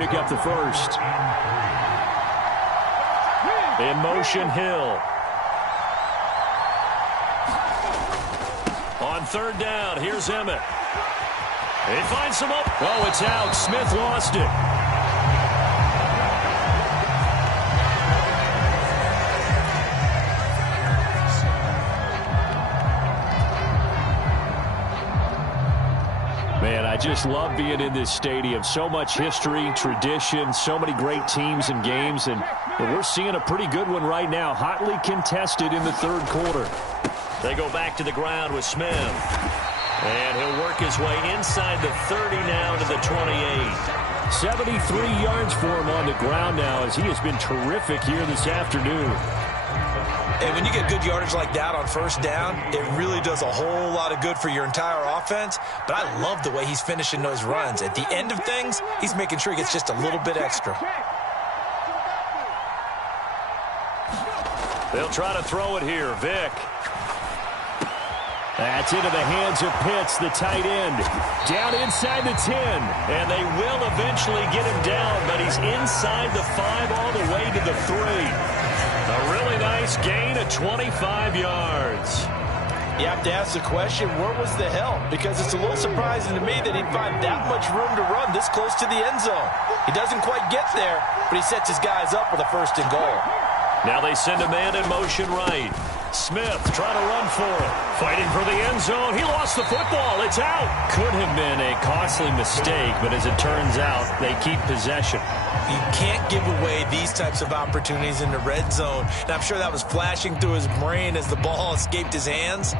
Pick up the first. In motion, Hill. On third down, here's Emmett. He finds some up. Oh, it's out. Smith lost it. Man, I just love being in this stadium. So much history, tradition, so many great teams and games, and we're seeing a pretty good one right now. Hotly contested in the third quarter. They go back to the ground with Smith. And he'll work his way inside the 30 now to the 28. 73 yards for him on the ground now as he has been terrific here this afternoon. And when you get good yardage like that on first down, it really does a whole lot of good for your entire offense. But I love the way he's finishing those runs. At the end of things, he's making sure he gets just a little bit extra. They'll try to throw it here. Vick. That's into the hands of Pitts, the tight end. Down inside the 10. And they will eventually get him down, but he's inside the 5 all the way to the 3. A really nice gain of 25 yards. You have to ask the question, where was the help? Because it's a little surprising to me that he'd find that much room to run this close to the end zone. He doesn't quite get there, but he sets his guys up with a first and goal. Now they send a man in motion right. Smith trying to run for it. Fighting for the end zone. He lost the football. It's out. Could have been a costly mistake, but as it turns out, they keep possession. You can't give away these types of opportunities in the red zone. And I'm sure that was flashing through his brain as the ball escaped his hands.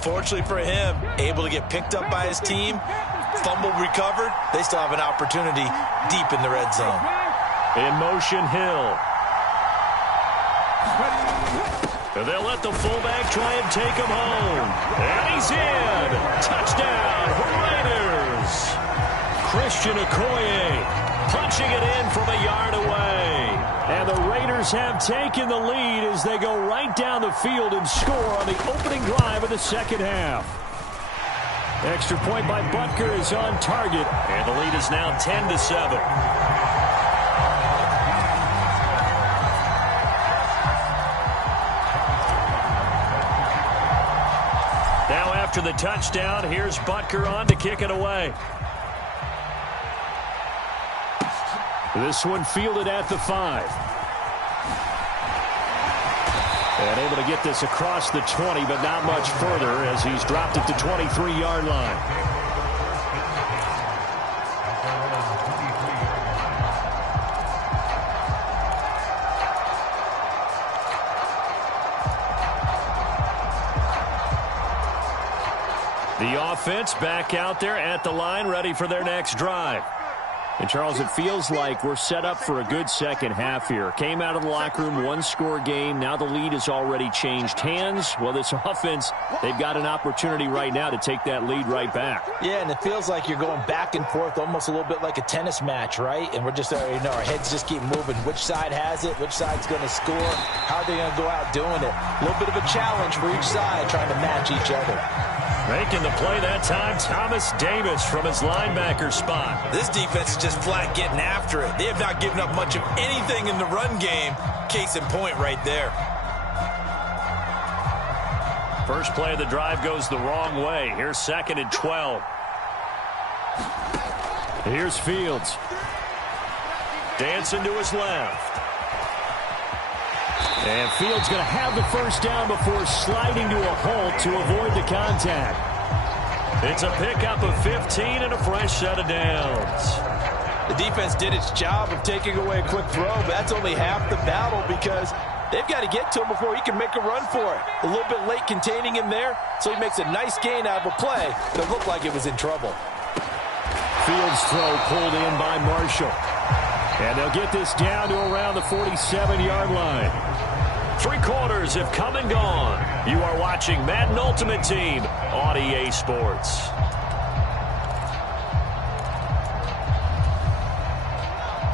Fortunately for him, able to get picked up by his team, fumble recovered. They still have an opportunity deep in the red zone. In motion, Hill. They'll let the fullback try and take him home. And he's in. Touchdown, Raiders. Christian Okoye punching it in from a yard away. And the Raiders have taken the lead as they go right down the field and score on the opening drive of the second half. Extra point by Butker is on target. And the lead is now 10-7. After the touchdown, here's Butker on to kick it away. This one fielded at the 5. And able to get this across the 20, but not much further as he's dropped it to 23-yard line. The offense back out there at the line, ready for their next drive. And, Charles, it feels like we're set up for a good second half here. Came out of the locker room, one-score game. Now the lead has already changed hands. Well, this offense, they've got an opportunity right now to take that lead right back. Yeah, and it feels like you're going back and forth almost a little bit like a tennis match, right? And we're just, our heads just keep moving. Which side has it? Which side's going to score? How are they going to go out doing it? A little bit of a challenge for each side trying to match each other. Making the play that time, Thomas Davis from his linebacker spot. This defense is just flat getting after it. They have not given up much of anything in the run game. Case in point right there. First play of the drive goes the wrong way. Here's 2nd and 12. Here's Fields. Dancing to his left. And Fields going to have the first down before sliding to a halt to avoid the contact. It's a pickup of 15 and a fresh set of downs. The defense did its job of taking away a quick throw, but that's only half the battle because they've got to get to him before he can make a run for it. A little bit late containing him there, so he makes a nice gain out of a play that looked like it was in trouble. Fields' throw pulled in by Marshall. And they'll get this down to around the 47-yard line. 3 quarters have come and gone. You are watching Madden Ultimate Team on EA Sports.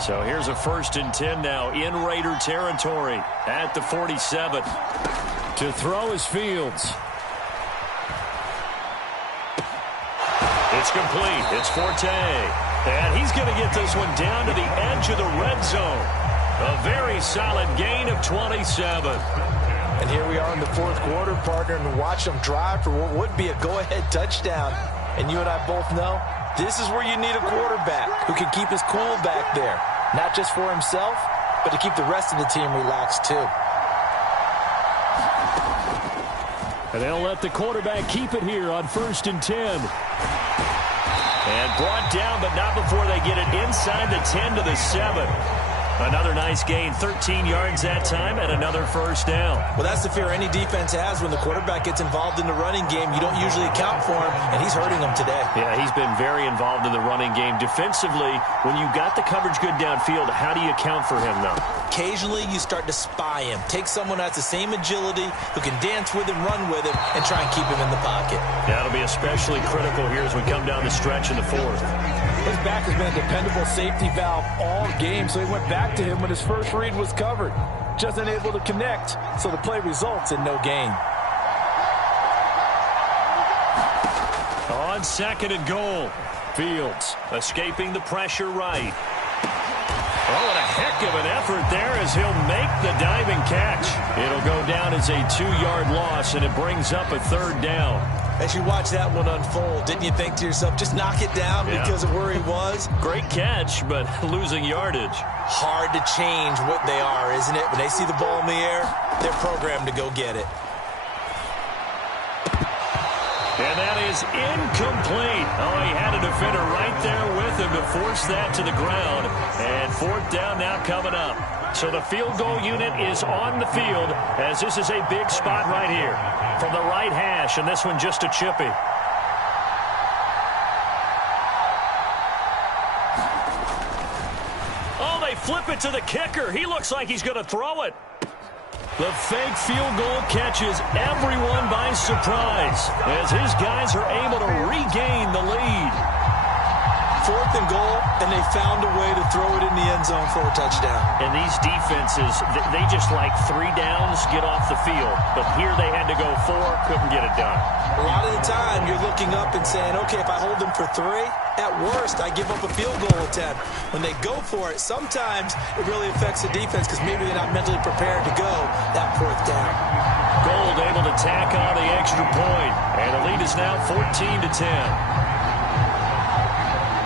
So here's a 1st and 10 now in Raider territory at the 47. To throw is Fields. It's complete. It's Forte. And he's going to get this one down to the edge of the red zone. A very solid gain of 27. And here we are in the fourth quarter, partner, and watch them drive for what would be a go-ahead touchdown. And you and I both know this is where you need a quarterback who can keep his cool back there. Not just for himself, but to keep the rest of the team relaxed too. And they'll let the quarterback keep it here on 1st and 10. And brought down, but not before they get it inside the 10 to the 7. Another nice gain, 13 yards that time, and another first down. Well, that's the fear any defense has when the quarterback gets involved in the running game. You don't usually account for him, and he's hurting them today. Yeah, he's been very involved in the running game. Defensively, when you got the coverage good downfield, how do you account for him, though? Occasionally, you start to spy him. Take someone who has the same agility, who can dance with him, run with him, and try and keep him in the pocket. That'll be especially critical here as we come down the stretch in the fourth. His back has been a dependable safety valve all game, so he went back to him when his first read was covered. Just unable to connect, so the play results in no gain. On 2nd and goal, Fields escaping the pressure right. Oh, and a heck of an effort there as he'll make the diving catch. It'll go down as a 2-yard loss, and it brings up a 3rd down. As you watch that one unfold, didn't you think to yourself, just knock it down because of where he was? Great catch, but losing yardage. Hard to change what they are, isn't it? When they see the ball in the air, they're programmed to go get it. And that is incomplete. Oh, he had a defender right there with him to force that to the ground. And 4th down now coming up. So the field goal unit is on the field as this is a big spot right here. From the right hash, and this one just a chippy. Oh, they flip it to the kicker. He looks like he's going to throw it. The fake field goal catches everyone by surprise as his guys are able to regain the lead. 4th and goal, and they found a way to throw it in the end zone for a touchdown. And these defenses, they just like 3 downs, get off the field. But here they had to go 4, couldn't get it done. A lot of the time, you're looking up and saying, okay, if I hold them for 3, at worst, I give up a field goal attempt. When they go for it, sometimes it really affects the defense because maybe they're not mentally prepared to go that 4th down. Gold able to tack on the extra point, and the lead is now 14-10.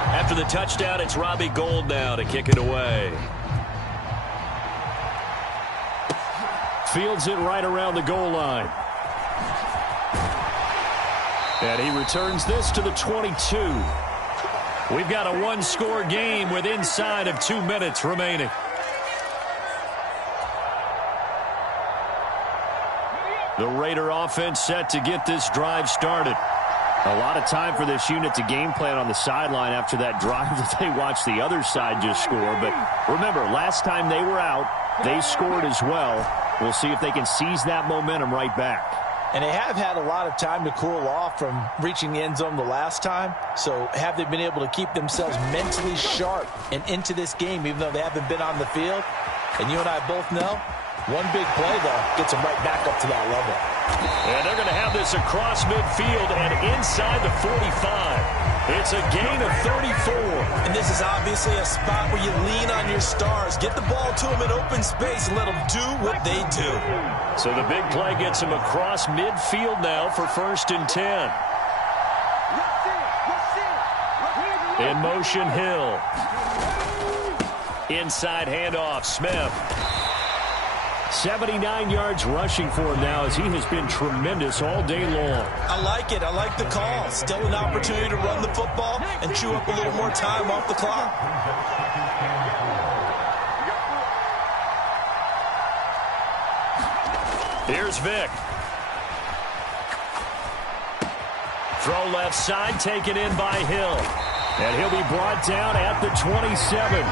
After the touchdown, it's Robbie Gould now to kick it away. Fields it right around the goal line. And he returns this to the 22. We've got a 1-score game with inside of 2 minutes remaining. The Raider offense set to get this drive started. A lot of time for this unit to game plan on the sideline after that drive that they watched the other side just score. But remember, last time they were out, they scored as well. We'll see if they can seize that momentum right back. And they have had a lot of time to cool off from reaching the end zone the last time. So have they been able to keep themselves mentally sharp and into this game, even though they haven't been on the field? And you and I both know, one big play, though, gets them right back up to that level. And they're going to have this across midfield and inside the 45. It's a gain of 34. And this is obviously a spot where you lean on your stars. Get the ball to them in open space and let them do what they do. So the big play gets them across midfield now for 1st and 10. In motion, Hill. Inside handoff, Smith. 79 yards rushing for him now as he has been tremendous all day long. I like it. I like the call. Still an opportunity to run the football and chew up a little more time off the clock. Here's Vick. Throw left side, taken in by Hill. And he'll be brought down at the 27.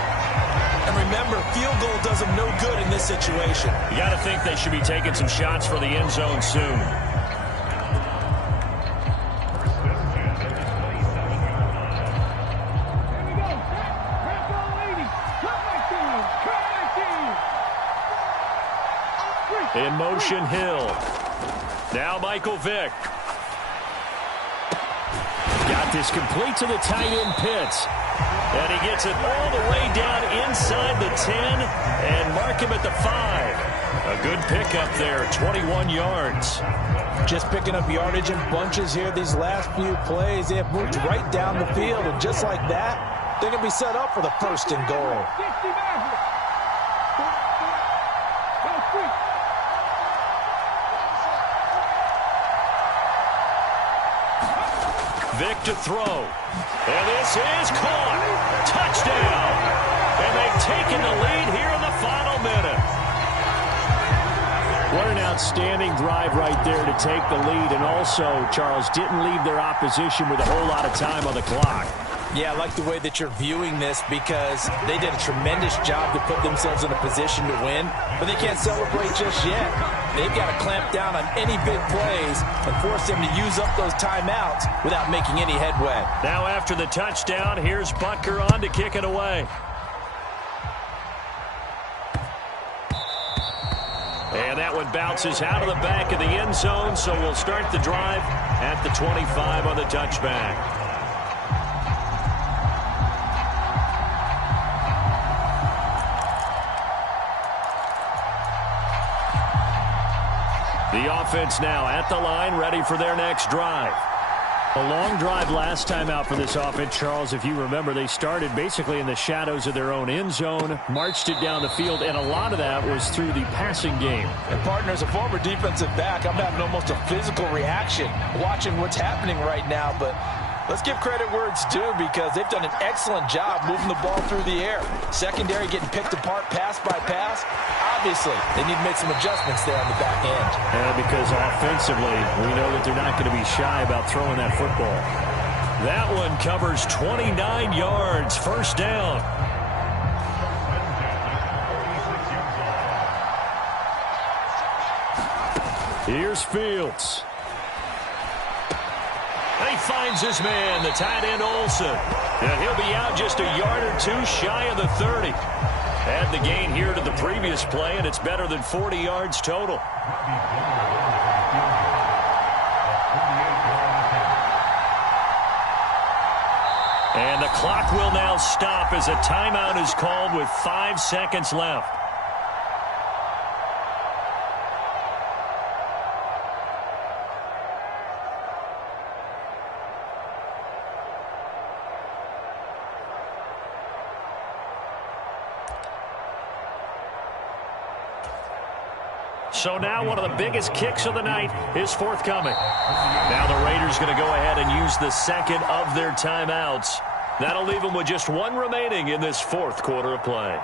And remember, field goal does them no good in this situation. You got to think they should be taking some shots for the end zone soon. In motion, Hill. Now Michael Vick. Got this complete to the tight end, Pitts. And he gets it all the way down inside the 10 and mark him at the 5. A good pickup there, 21 yards. Just picking up yardage in bunches here these last few plays. They have moved right down the field, and just like that, they're going to be set up for the 1st and goal. Vic to throw. And this is caught. Touchdown. And they've taken the lead here in the final minute. What an outstanding drive right there to take the lead. And also, Charles, didn't leave their opposition with a whole lot of time on the clock. Yeah, I like the way that you're viewing this because they did a tremendous job to put themselves in a position to win, but they can't celebrate just yet. They've got to clamp down on any big plays and force them to use up those timeouts without making any headway. Now after the touchdown, here's Butker on to kick it away. And that one bounces out of the back of the end zone, so we'll start the drive at the 25 on the touchback. The offense now at the line, ready for their next drive. A long drive last time out for this offense, Charles. If you remember, they started basically in the shadows of their own end zone, marched it down the field, and a lot of that was through the passing game. And partner, as a former defensive back, I'm having almost a physical reaction watching what's happening right now, but let's give credit where it's due because they've done an excellent job moving the ball through the air. Secondary getting picked apart pass by pass. Obviously, they need to make some adjustments there on the back end. And because offensively, we know that they're not going to be shy about throwing that football. That one covers 29 yards, 1st down. Here's Fields. He finds his man, the tight end Olsen. And he'll be out just a yard or two shy of the 30. Add the gain here to the previous play, and it's better than 40 yards total. And the clock will now stop as a timeout is called with 5 seconds left. So now one of the biggest kicks of the night is forthcoming. Now the Raiders going to go ahead and use the second of their timeouts. That'll leave them with just one remaining in this 4th quarter of play.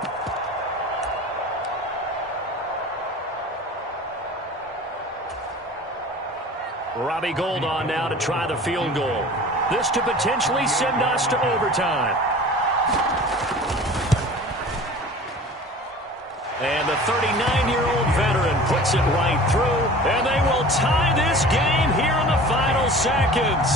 Robbie Gould on now to try the field goal. This to potentially send us to overtime. And the 39-year-old veteran puts it right through, and they will tie this game here in the final seconds.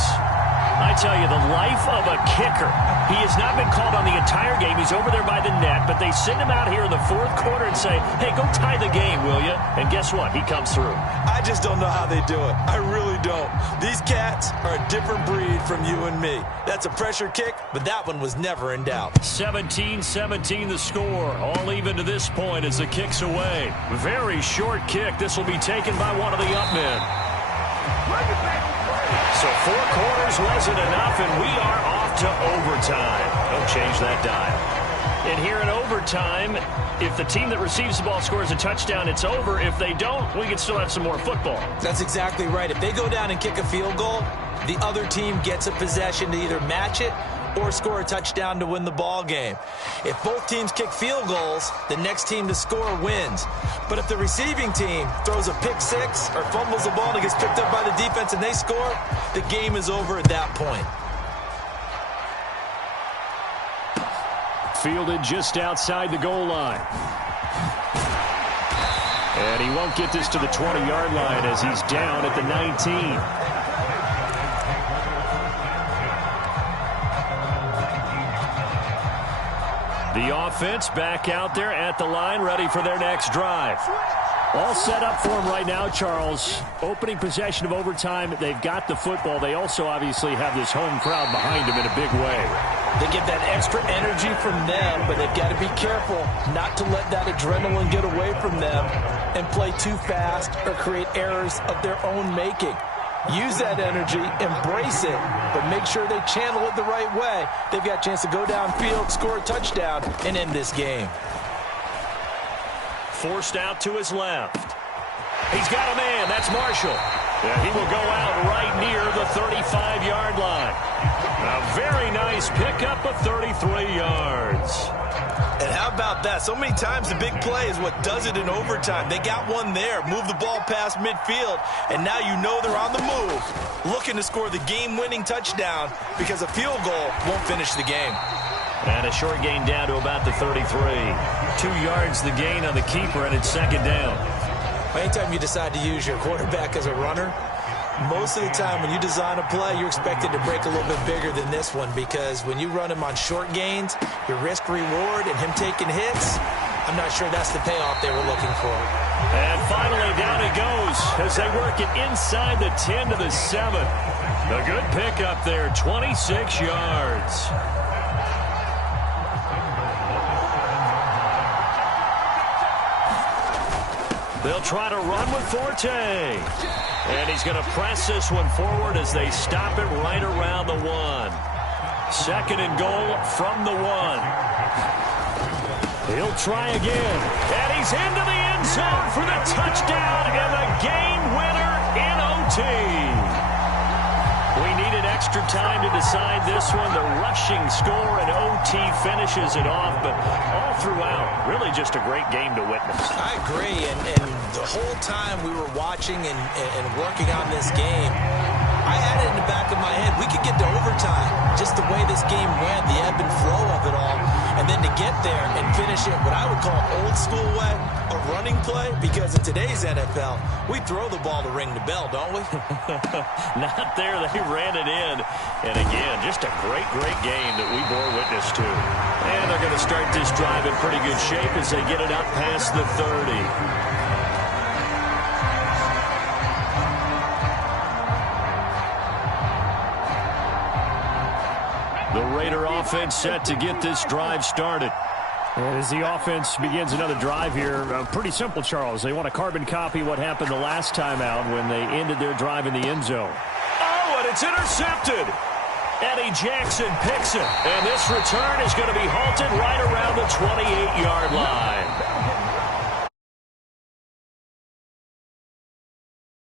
I tell you, the life of a kicker. He has not been called on the entire game. He's over there by the net, but they send him out here in the 4th quarter and say, hey, go tie the game, will you? And guess what? He comes through. I just don't know how they do it. I really don't. These cats are a different breed from you and me. That's a pressure kick, but that one was never in doubt. 17-17 the score. All even to this point as the kick's away. Very short kick. This will be taken by one of the up men. So 4 quarters wasn't enough, and we are off to overtime. Don't change that dial. And here in overtime, if the team that receives the ball scores a touchdown, it's over. If they don't, we can still have some more football. That's exactly right. If they go down and kick a field goal, the other team gets a possession to either match it or score a touchdown to win the ball game. If both teams kick field goals, the next team to score wins. But if the receiving team throws a pick six or fumbles the ball and it gets picked up by the defense and they score, the game is over at that point. Fielded just outside the goal line. And he won't get this to the 20-yard line as he's down at the 19. The offense back out there at the line, ready for their next drive. All set up for him right now, Charles. Opening possession of overtime. They've got the football. They also obviously have this home crowd behind them in a big way. They get that extra energy from them, but they've got to be careful not to let that adrenaline get away from them and play too fast or create errors of their own making. Use that energy, embrace it, but make sure they channel it the right way. They've got a chance to go downfield, score a touchdown, and end this game. Forced out to his left. He's got a man. That's Marshall. Yeah, he will go out right near the 35-yard line. A very nice pickup of 33 yards. And how about that? So many times the big play is what does it in overtime. They got one there, move the ball past midfield, and now you know they're on the move, looking to score the game-winning touchdown because a field goal won't finish the game. And a short gain down to about the 33. 2 yards the gain on the keeper, and it's second down. Anytime you decide to use your quarterback as a runner, most of the time when you design a play, you're expected to break a little bit bigger than this one, because when you run him on short gains, your risk-reward and him taking hits, I'm not sure that's the payoff they were looking for. And finally, down he goes as they work it inside the 10 to the 7. A good pickup there, 26 yards. They'll try to run with Forte. And he's going to press this one forward as they stop it right around the 1. Second and goal from the 1. He'll try again. And he's into the end zone for the touchdown and the game winner in OT. We needed extra time to decide this one. The rushing score and OT finishes it off, but all throughout, really just a great game to witness. I agree, and the whole time we were watching and working on this game, I had it in the back of my head. We could get to overtime, just the way this game went, the ebb and flow of it all, and then to get there and finish it what I would call old school way, a running play, because in today's NFL, we throw the ball to ring the bell, don't we? Not there. They ran it in. And again, just a great, great game that we bore witness to. And they're going to start this drive in pretty good shape as they get it up past the 30. The Raider offense set to get this drive started. And as the offense begins another drive here, pretty simple, Charles. They want to carbon copy what happened the last time out when they ended their drive in the end zone. Oh, and it's intercepted. Eddie Jackson picks it. And this return is going to be halted right around the 28-yard line.